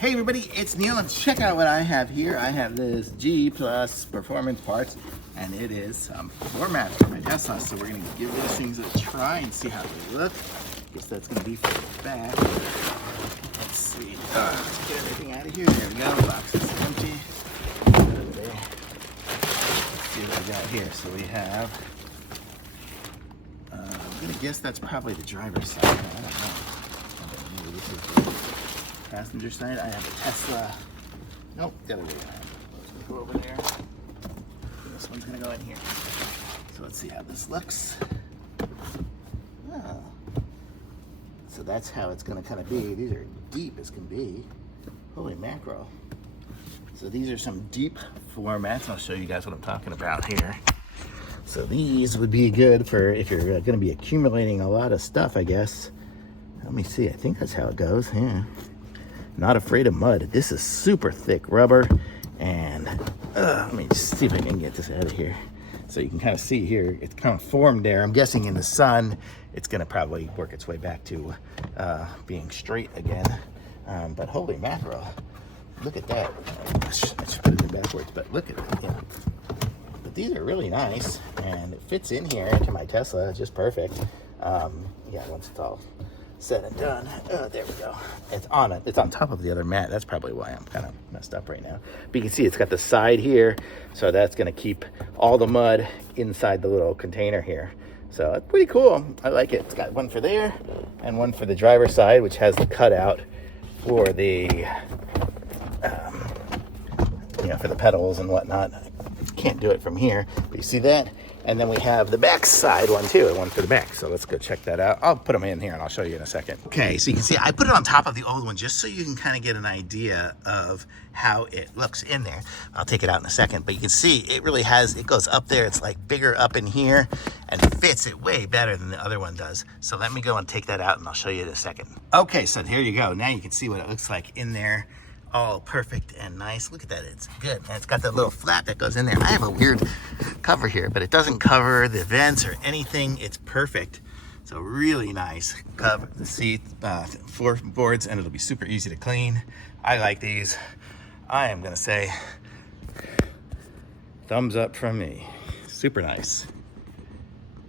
Hey everybody, it's Neil, and check out what I have here. I have this G Plus Performance Parts, and it is floor mats for my Tesla. So we're gonna give these things a try and see how they look. Guess that's gonna be for the back. Let's see. Let's get everything out of here. There we go. The box is empty. Okay. Let's see what we got here. So we have. I'm gonna guess that's probably the driver's side. I don't know. Maybe this is the passenger side. I have a Tesla. Nope, the other way around. Let's go over there. This one's gonna go in here. So let's see how this looks. Oh. So that's how it's gonna kind of be. These are deep as can be. Holy mackerel. So these are some deep floor mats. I'll show you guys what I'm talking about here. So these would be good for if you're going to be accumulating a lot of stuff, I guess. Let me see. I think that's how it goes. Yeah. Not afraid of mud. This is super thick rubber. And let me just see if I can get this out of here. So you can kind of see here, it's kind of formed there. I'm guessing in the sun, it's going to probably work its way back to being straight again. But holy mackerel. Look at that. I should put it in backwards, but look at it. Yeah. These are really nice, and it fits in here into my Tesla just perfect. Yeah, once it's all said and done. There we go. It's on it. It's on top of the other mat. That's probably why I'm kind of messed up right now. But you can see it's got the side here, so that's going to keep all the mud inside the little container here. So it's pretty cool. I like it. It's got one for there and one for the driver's side, which has the cutout for the for the pedals and whatnot. Can't do it from here, but you see that, and then we have the back side one too, one for the back. So let's go check that out. I'll put them in here and I'll show you in a second. Okay, so you can see I put it on top of the old one just so you can kind of get an idea of how it looks in there. I'll take it out in a second, but you can see it really has, it goes up there. It's like bigger up in here and fits it way better than the other one does. So let me go and take that out and I'll show you in a second. Okay, so here you go. Now you can see what it looks like in there. All perfect and nice. Look at that, it's good. And it's got that little flap that goes in there. I have a weird cover here, but it doesn't cover the vents or anything. It's perfect. So really nice. Cover the seat, floorboards, and it'll be super easy to clean. I like these. I am gonna say thumbs up from me. Super nice.